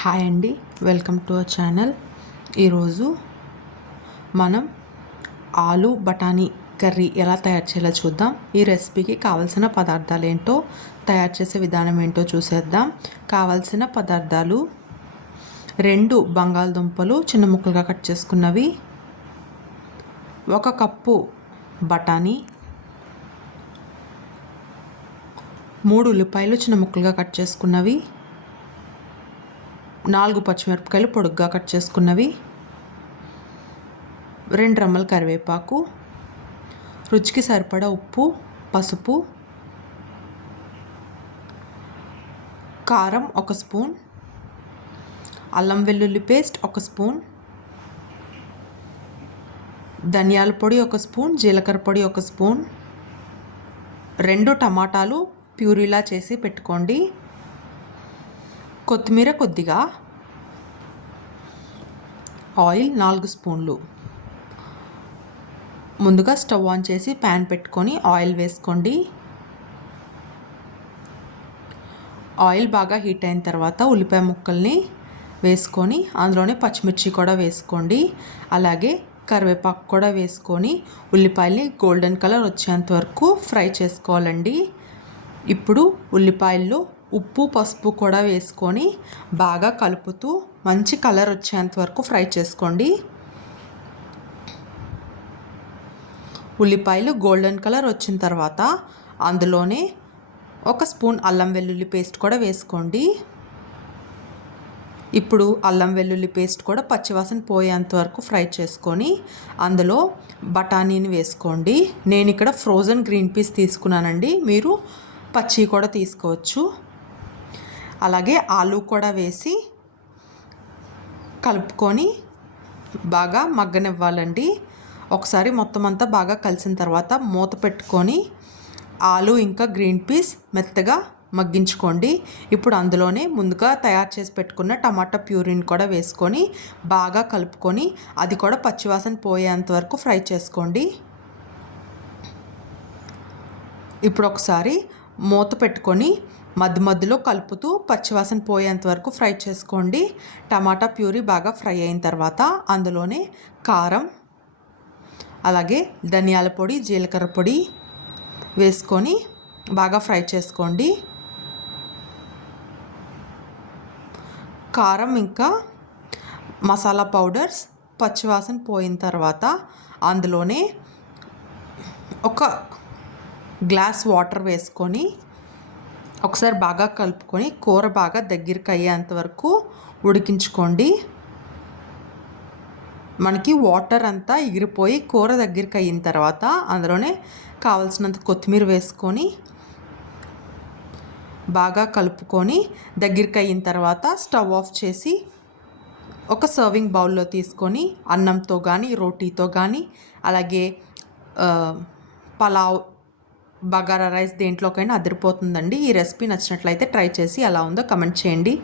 Hi అండి welcome to our channel. ఈరోజు మనం ఆలు బఠానీ కర్రీ ఎలా తయారు చేయాలో చూద్దాం. ఈ రెసిపీకి కావాల్సిన పదార్థాలు ఏంటో తయారు చేసే విధానం ఏంటో చూసేద్దాం. కావలసిన పదార్థాలు రెండు బంగాళదుంపలు చిన్న ముక్కలుగా కట్ చేసుకున్నవి ఒక కప్పు బఠానీ మూడు ఉల్లిపాయలు చిన్న ముక్కలుగా కట్ చేసుకున్నవి నాలుగు పచ్చిమిరపకాయలు పొడుగ్గా కట్ చేసుకున్నవి. రెండు రమ్మల కరివేపాకు. రుచికి సరిపడా ఉప్పు పసుపు. కారం ఒక స్పూన్. అల్లం వెల్లుల్లి పేస్ట్ ఒక స్పూన్. ధనియాల పొడి ఒక స్పూన్. జీలకర్ర పొడి ఒక స్పూన్. రెండు టమాటాలు ప్యూరీలా చేసి పెట్టుకోండి. కొత్తిమీర కొద్దిగా ఆయిల్ నాలుగు స్పూన్లు. ముందుగా స్టవ్ ఆన్ చేసి ప్యాన్ పెట్టుకొని ఆయిల్ వేసుకోండి. ఆయిల్ బాగా హీట్ అయిన తర్వాత ఉల్లిపాయ ముక్కల్ని వేసుకొని అందులోనే పచ్చిమిర్చి కూడా వేసుకోండి. అలాగే కరివేపాకు కూడా వేసుకొని ఉల్లిపాయల్ని గోల్డెన్ కలర్ వచ్చేంత వరకు ఫ్రై చేసుకోవాలండి. ఇప్పుడు ఉల్లిపాయల్లో ఉప్పు పసుపు కూడా వేసుకొని బాగా కలుపుతూ మంచి కలర్ వచ్చేంత వరకు ఫ్రై చేసుకోండి. ఉల్లిపాయలు గోల్డెన్ కలర్ వచ్చిన తర్వాత అందులోనే ఒక స్పూన్ అల్లం వెల్లుల్లి పేస్ట్ కూడా వేసుకోండి. ఇప్పుడు అల్లం వెల్లుల్లి పేస్ట్ కూడా పచ్చివాసన పోయేంత వరకు ఫ్రై చేసుకొని అందులో బఠానీని వేసుకోండి. నేను ఇక్కడ ఫ్రోజన్ గ్రీన్ పీస్ తీసుకున్నానండి. మీరు పచ్చి కూడా తీసుకోవచ్చు. అలాగే ఆలు కూడా వేసి కలుపుకొని బాగా మగ్గనివ్వాలండి. ఒకసారి మొత్తం అంతా బాగా కలిసిన తర్వాత మూత పెట్టుకొని ఆలు ఇంకా గ్రీన్ పీస్ మెత్తగా మగ్గించుకోండి. ఇప్పుడు అందులోనే ముందుగా తయారు చేసి పెట్టుకున్న టమాటా ప్యూరిన్ కూడా వేసుకొని బాగా కలుపుకొని అది కూడా పచ్చివాసన పోయేంత వరకు ఫ్రై చేసుకోండి. ఇప్పుడు ఒకసారి మూత పెట్టుకొని మధ్య మధ్యలో కలుపుతూ పచ్చివాసన పోయేంత వరకు ఫ్రై చేసుకోండి. టమాటా ప్యూరీ బాగా ఫ్రై అయిన తర్వాత అందులోనే కారం అలాగే ధనియాల పొడి జీలకర్ర పొడి వేసుకొని బాగా ఫ్రై చేసుకోండి. కారం ఇంకా మసాలా పౌడర్స్ పచ్చివాసన పోయిన తర్వాత అందులోనే ఒక గ్లాస్ వాటర్ వేసుకొని ఒకసారి బాగా కలుపుకొని కూర బాగా దగ్గరికి అయ్యేంత వరకు ఉడికించుకోండి. మనకి వాటర్ అంతా ఎగిరిపోయి కూర దగ్గరికి అయిన తర్వాత అందులోనే కావలసినంత కొత్తిమీర వేసుకొని బాగా కలుపుకొని దగ్గరికి అయిన తర్వాత స్టవ్ ఆఫ్ చేసి ఒక సర్వింగ్ బౌల్లో తీసుకొని అన్నంతో కానీ రోటీతో కానీ అలాగే పలావ్ బగారా రైస్ దేంట్లోకైనా అదిరిపోతుందండి. ఈ రెసిపీ నచ్చినట్లయితే ట్రై చేసి ఎలా ఉందో కమెంట్ చేయండి.